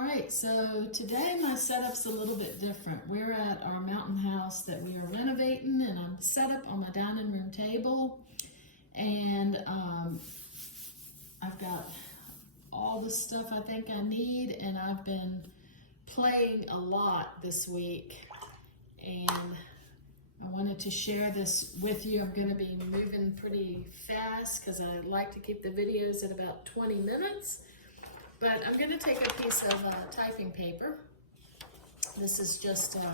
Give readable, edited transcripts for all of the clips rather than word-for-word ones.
Alright, so today my setup's a little bit different. We're at our mountain house that we are renovating, and I'm set up on my dining room table, and I've got all the stuff I think I need, and I've been playing a lot this week, and I wanted to share this with you. I'm going to be moving pretty fast because I like to keep the videos at about 20 minutes. But I'm going to take a piece of typing paper. This is just a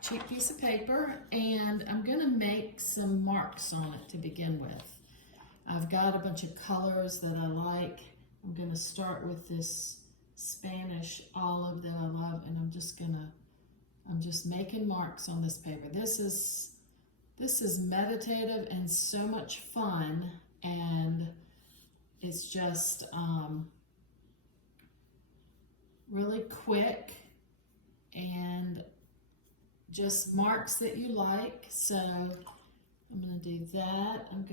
cheap piece of paper, and I'm going to make some marks on it to begin with. I've got a bunch of colors that I like. I'm going to start with this Spanish olive that I love, and I'm just making marks on this paper. This is meditative and so much fun, and it's just really quick and just marks that you like. So I'm gonna do that. I'm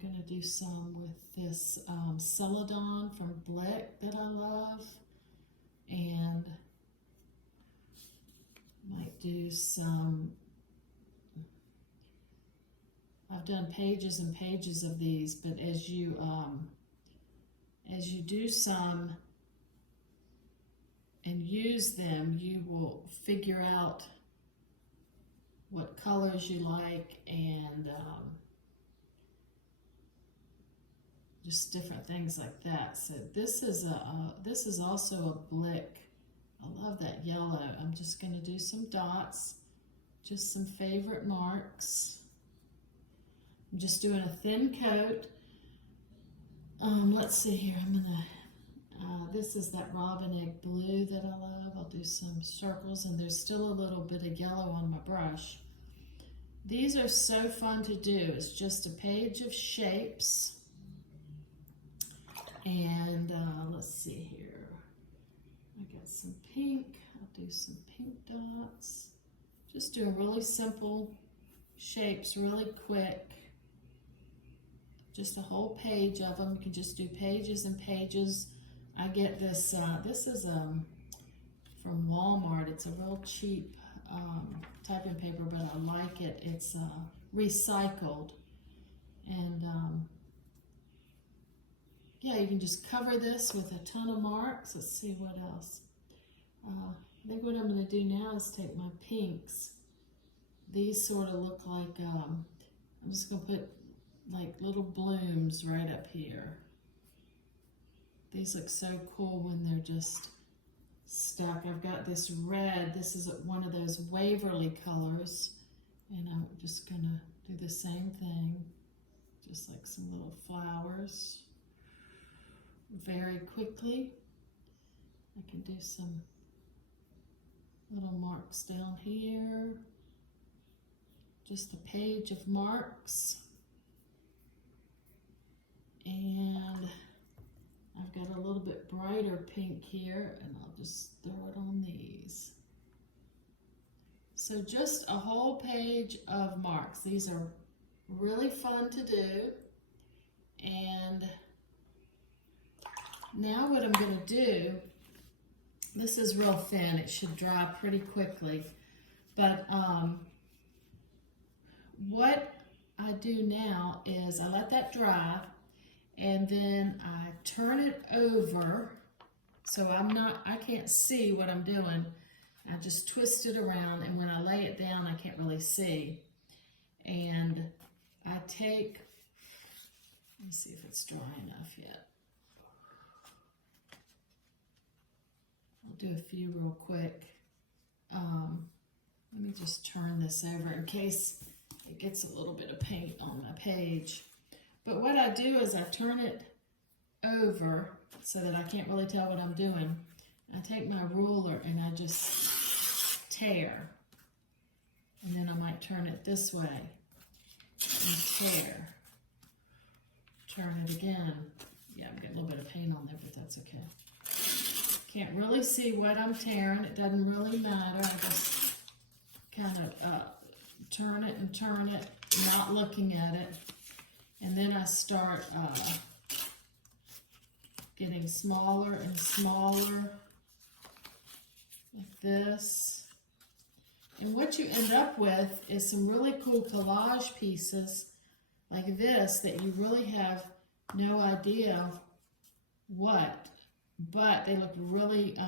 gonna do some with this Celadon from Blick that I love, and might do some. I've done pages and pages of these, but as you do some and use them, you will figure out what colors you like, and just different things like that. So this is also a Blick. I love that yellow. I'm just going to do some dots, just some favorite marks. I'm just doing a thin coat. Let's see here. This is that robin egg blue that I love. I'll do some circles, and there's still a little bit of yellow on my brush. These are so fun to do. It's just a page of shapes. And let's see here. I got some pink. I'll do some pink dots. Just doing really simple shapes, really quick. Just a whole page of them. You can just do pages and pages. I get this, this is from Walmart. It's a real cheap typing paper, but I like it. It's recycled. And yeah, you can just cover this with a ton of marks. Let's see what else. I think what I'm going to do now is take my pinks. These sort of look like, I'm just going to put like little blooms right up here. These look so cool when they're just stuck. I've got this red. This is one of those Waverly colors, and I'm just gonna do the same thing, just like some little flowers. Very quickly, I can do some little marks down here. Just a page of marks. And I've got a little bit brighter pink here, and I'll just throw it on these. So just a whole page of marks. These are really fun to do. And now what I'm going to do, this is real thin. It should dry pretty quickly. But what I do now is I let that dry, and then I turn it over so I can't see what I'm doing. I just twist it around, and when I lay it down, I can't really see. And I take, let me see if it's dry enough yet. I'll do a few real quick. Let me just turn this over in case it gets a little bit of paint on my page. But what I do is I turn it over so that I can't really tell what I'm doing. I take my ruler and I just tear. And then I might turn it this way and tear. Turn it again. Yeah, I'm getting a little bit of paint on there, but that's okay. Can't really see what I'm tearing. It doesn't really matter. I just kind of turn it, not looking at it. And then I start getting smaller and smaller, like this. And what you end up with is some really cool collage pieces like this that you really have no idea what, but they look really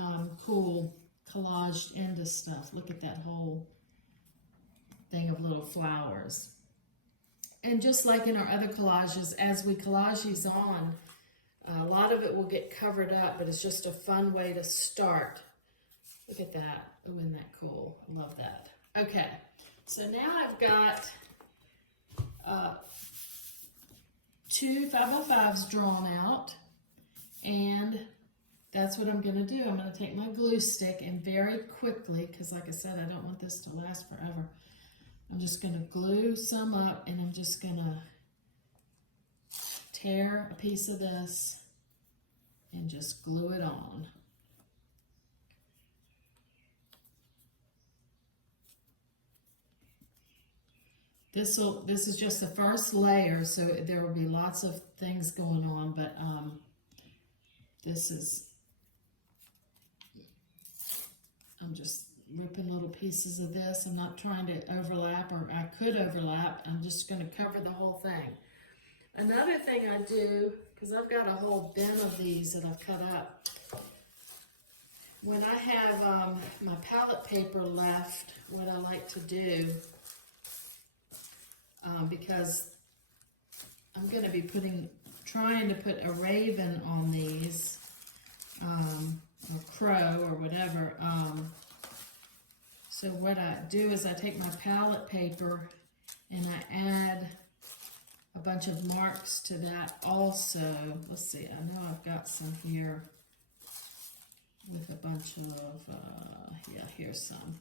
cool collaged into stuff. Look at that whole thing of little flowers. And just like in our other collages, as we collage these on, a lot of it will get covered up, but it's just a fun way to start. Look at that. Oh, isn't that cool? I love that. Okay, so now I've got 2 5x5s drawn out, and that's what I'm going to do. I'm going to take my glue stick and very quickly, because like I said, I don't want this to last forever, I'm just going to glue some up, and I'm just going to tear a piece of this and just glue it on. This is just the first layer, so there will be lots of things going on, but I'm just ripping little pieces of this. I'm not trying to overlap, or I could overlap. I'm just going to cover the whole thing. Another thing I do, because I've got a whole bin of these that I've cut up, when I have my palette paper left, what I like to do, because I'm going to be trying to put a raven on these, or crow or whatever. So what I do is I take my palette paper and I add a bunch of marks to that also. Let's see, I know I've got some here with a bunch of, yeah, here's some.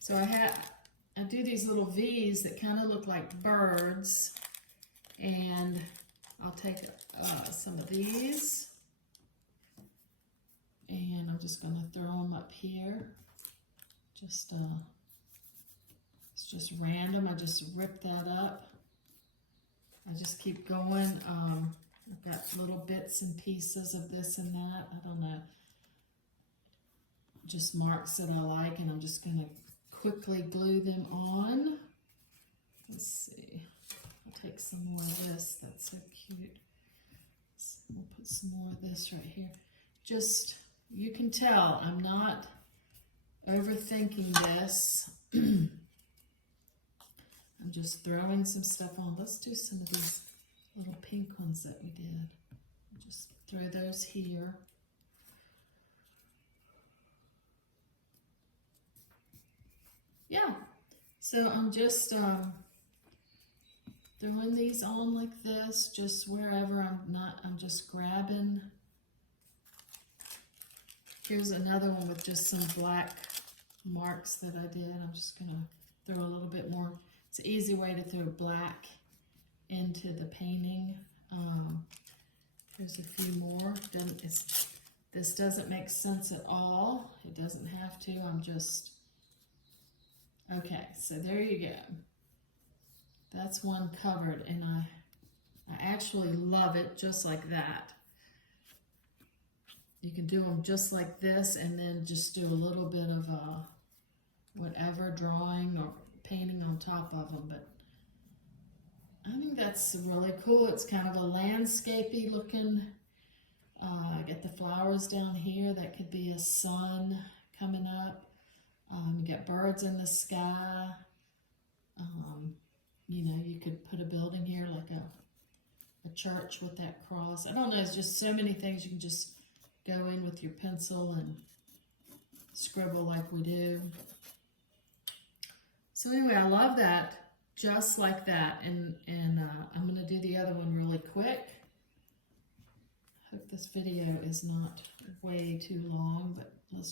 So I do these little V's that kind of look like birds, and I'll take some of these, and I'm just going to throw them up here. Just, it's just random. I just rip that up. I just keep going. I've got little bits and pieces of this and that. I don't know. Just marks that I like, and I'm just going to quickly glue them on. Let's see. I'll take some more of this. That's so cute. We'll put some more of this right here. Just, you can tell I'm not overthinking this. I'm just throwing some stuff on. Let's do some of these little pink ones that we did. Just throw those here. Yeah, so I'm just throwing these on like this, just wherever I'm just grabbing. Here's another one with just some black marks that I did. I'm just gonna throw a little bit more. It's an easy way to throw black into the painting. Here's a few more. This doesn't make sense at all. It doesn't have to. I'm just, okay, so there you go. That's one covered, and I actually love it just like that. You can do them just like this, and then just do a little bit of whatever, drawing or painting on top of them. But I think that's really cool. It's kind of a landscapey looking. Get the flowers down here. That could be a sun coming up. You got birds in the sky. You know, you could put a building here like a church with that cross. I don't know, there's just so many things you can just go in with your pencil and scribble like we do. So anyway, I love that, just like that. And I'm going to do the other one really quick. I hope this video is not way too long, but I'll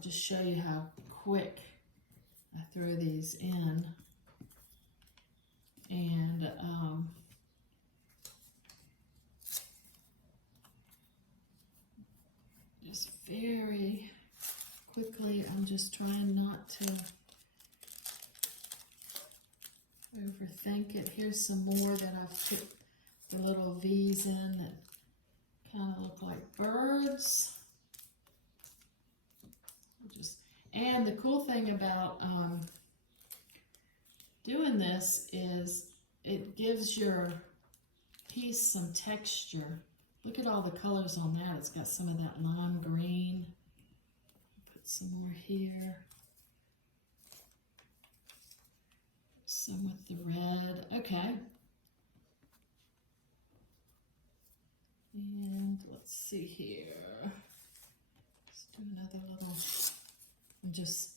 just show you how quick I throw these in. And just very quickly, I'm just trying not to overthink it. Here's some more that I've put the little V's in that kind of look like birds. And the cool thing about doing this is it gives your piece some texture. Look at all the colors on that. It's got some of that lime green. Put some more here. Some with the red. Okay. And let's see here. Let's do another little, I'm just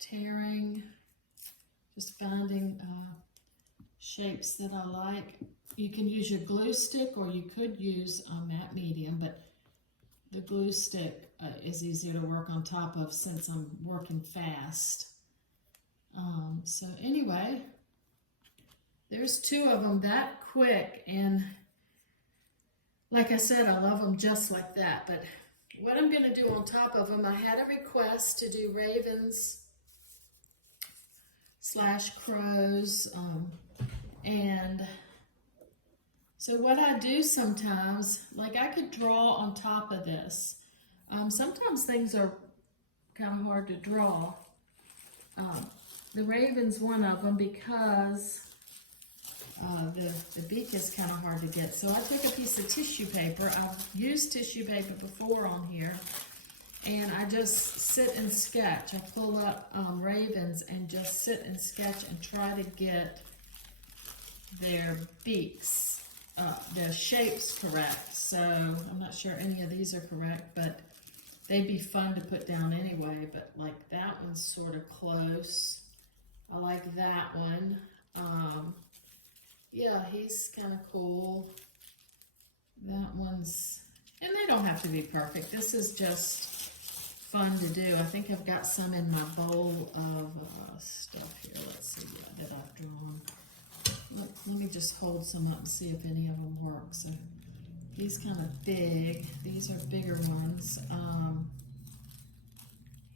tearing, just finding shapes that I like. You can use your glue stick or you could use a matte medium, but the glue stick is easier to work on top of since I'm working fast. So anyway, there's two of them that quick, and like I said, I love them just like that. But what I'm going to do on top of them, I had a request to do ravens / crows, and so what I do sometimes, like I could draw on top of this. Sometimes things are kind of hard to draw. The raven's one of them because the beak is kind of hard to get. So I took a piece of tissue paper. I've used tissue paper before on here, and I just sit and sketch. I pull up ravens and just sit and sketch and try to get their beaks, their shapes correct. So I'm not sure any of these are correct, but they'd be fun to put down anyway. But like that one's sort of close. I like that one. Yeah, he's kind of cool. That one's, and they don't have to be perfect. This is just fun to do. I think I've got some in my bowl of stuff here. Let's see that I've drawn. Let me just hold some up and see if any of them work. So he's kind of big. These are bigger ones.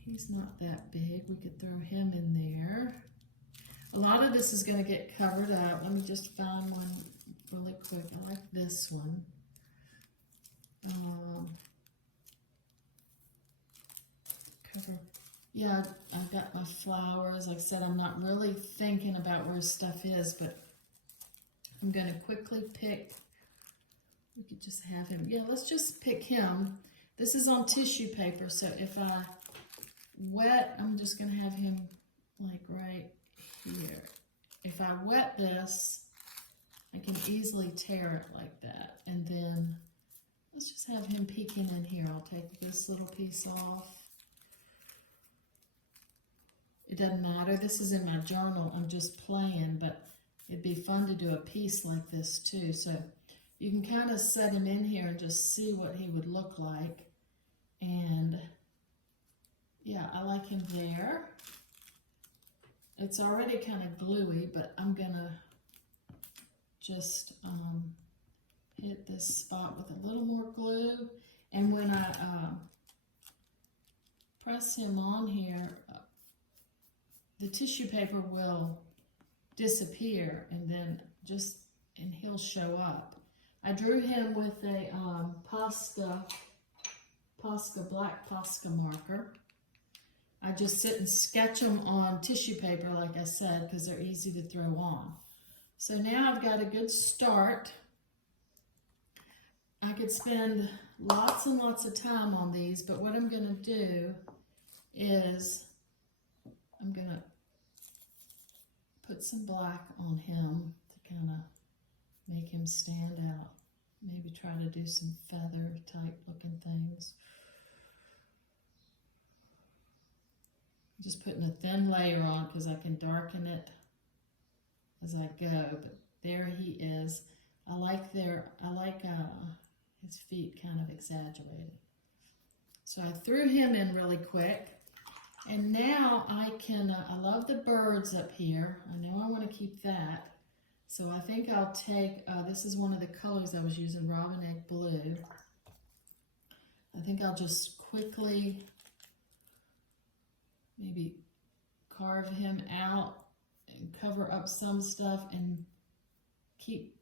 He's not that big. We could throw him in there. A lot of this is going to get covered up. Let me just find one really quick. I like this one. Cover. Yeah, I've got my flowers. Like I said, I'm not really thinking about where stuff is, but I'm going to quickly pick. We could just have him. Yeah, let's just pick him. This is on tissue paper, so if I wet, I'm just going to have him like right here. If I wet this, I can easily tear it like that. And then let's just have him peeking in here. I'll take this little piece off. It doesn't matter. This is in my journal. I'm just playing, but it'd be fun to do a piece like this too. So you can kind of set him in here and just see what he would look like. And yeah, I like him there. It's already kind of gluey, but I'm gonna just hit this spot with a little more glue. And when I press him on here, the tissue paper will disappear, and then and he'll show up. I drew him with a black Posca marker. I just sit and sketch them on tissue paper, like I said, because they're easy to throw on. So now I've got a good start. I could spend lots and lots of time on these, but what I'm going to do is I'm going to put some black on him to kind of make him stand out. Maybe try to do some feather type looking things. Just putting a thin layer on because I can darken it as I go. But there he is. I like his feet kind of exaggerated. So I threw him in really quick. And now I can, I love the birds up here. I know I want to keep that. So I think I'll take, this is one of the colors I was using, Robin Egg Blue. I think I'll just quickly maybe carve him out and cover up some stuff and keep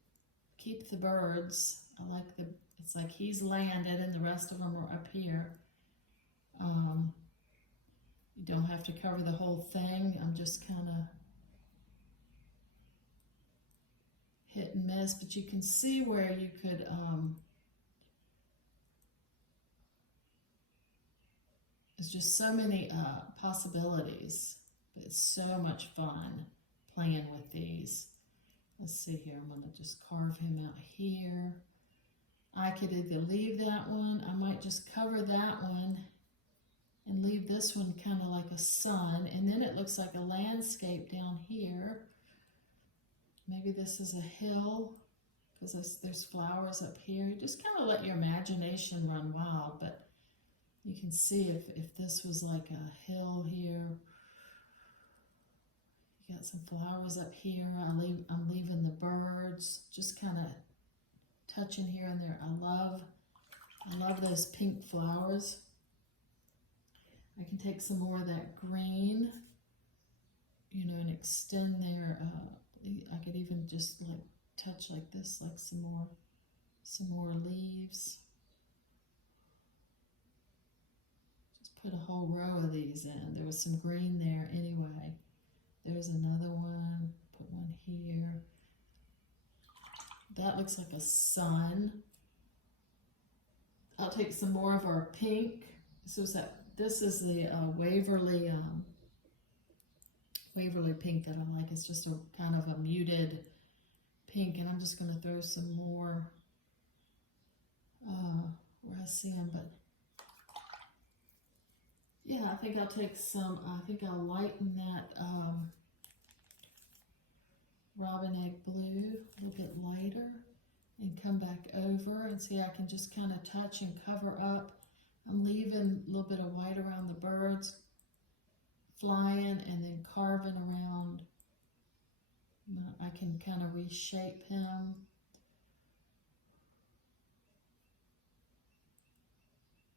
the birds. I like It's like he's landed and the rest of them are up here. You don't have to cover the whole thing. I'm just kind of hit and miss, but you can see where you could there's just so many possibilities. It's so much fun playing with these. Let's see here, I'm gonna just carve him out here. I could either leave that one, I might just cover that one and leave this one kind of like a sun, and then it looks like a landscape down here. Maybe this is a hill, because there's flowers up here. You just kind of let your imagination run wild, but you can see if this was like a hill here. You got some flowers up here. I'm leaving the birds, just kind of touching here and there. I love those pink flowers. I can take some more of that green, you know, and extend there. I could even just like touch like this, like some more leaves. Just put a whole row of these in. There was some green there anyway. There's another one, put one here. That looks like a sun. I'll take some more of our pink. This is the Waverly pink that I like. It's just a kind of a muted pink, and I'm just going to throw some more where I see them. But yeah, I think I'll take some. I think I'll lighten that robin egg blue a little bit lighter, and come back over and see. I can just kind of touch and cover up. I'm leaving a little bit of white around the birds flying, and then carving around. I can kind of reshape him.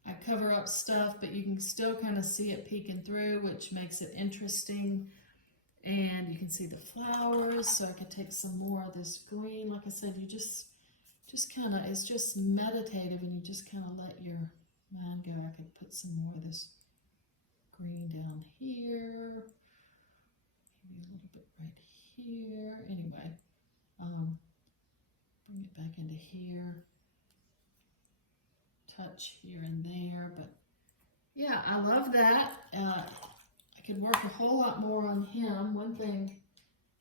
I cover up stuff, but you can still kind of see it peeking through, which makes it interesting. And you can see the flowers, so I could take some more of this green. Like I said, you just kind of, it's just meditative, and you just kind of let your mind go. I could put some more of this green down here, maybe a little bit right here. Anyway, bring it back into here, touch here and there. But yeah, I love that. I could work a whole lot more on him. One thing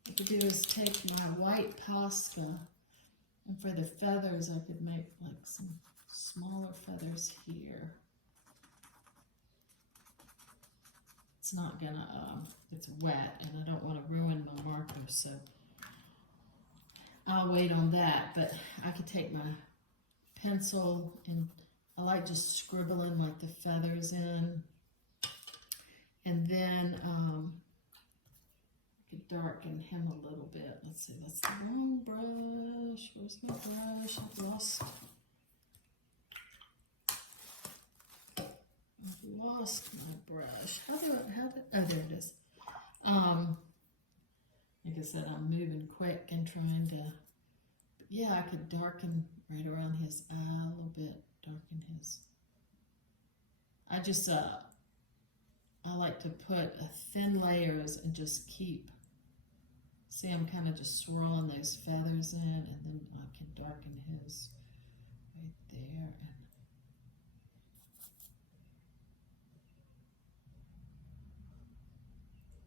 I could do is take my white Posca, and for the feathers I could make like some smaller feathers here. It's not gonna, it's wet, and I don't want to ruin my marker, so I'll wait on that. But I could take my pencil, and I like just scribbling like the feathers in, and then I could darken him a little bit. Let's see, that's the wrong brush. Where's my brush? I've lost my brush. Oh, there it is. Like I said, I'm moving quick and trying to, but yeah, I could darken right around his eye a little bit, darken his, I like to put thin layers and just keep, see, I'm kind of just swirling those feathers in, and then I can darken his right there.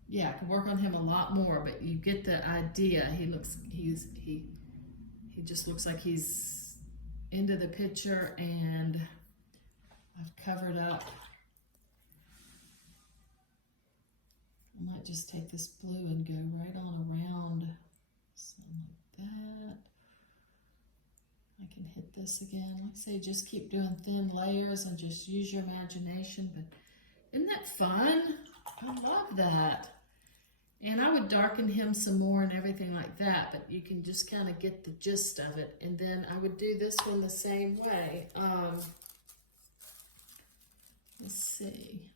Yeah, I could work on him a lot more, but you get the idea. He just looks like he's into the picture, and I've covered up. I might just take this blue and go right on around, something like that. I can hit this again. Like I say, just keep doing thin layers and just use your imagination. But isn't that fun? I love that. And I would darken him some more and everything like that, but you can just kind of get the gist of it. And then I would do this one the same way. Let's see.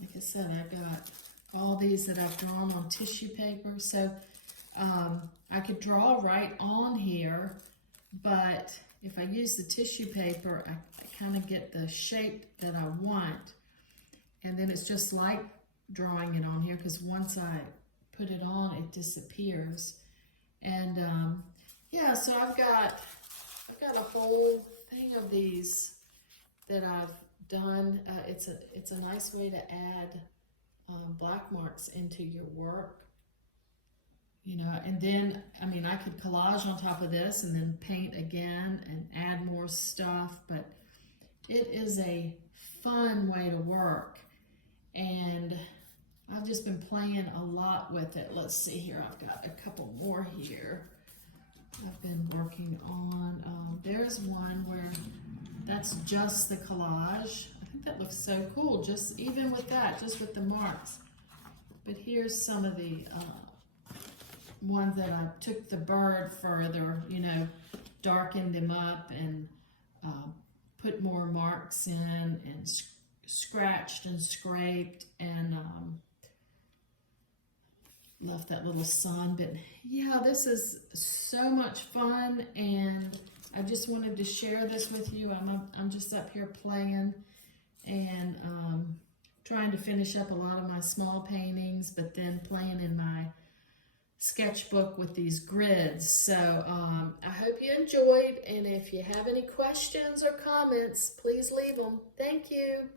Like I said, I got all these that I've drawn on tissue paper. So I could draw right on here, but if I use the tissue paper, I kind of get the shape that I want. And then it's just like drawing it on here, because once I put it on, it disappears. And yeah, so I've got a whole thing of these that I've done. It's a nice way to add black marks into your work. You know, and then, I mean, I could collage on top of this and then paint again and add more stuff, but it is a fun way to work. And I've just been playing a lot with it. Let's see here, I've got a couple more here I've been working on. There's one where that's just the collage. I think that looks so cool, just even with that, just with the marks. But here's some of the ones that I took the bird further, you know, darkened them up and put more marks in and scratched and scraped and left that little sun. But yeah, this is so much fun, and I just wanted to share this with you. I'm just up here playing and trying to finish up a lot of my small paintings, but then playing in my sketchbook with these grids. So I hope you enjoyed, and if you have any questions or comments, please leave them. Thank you.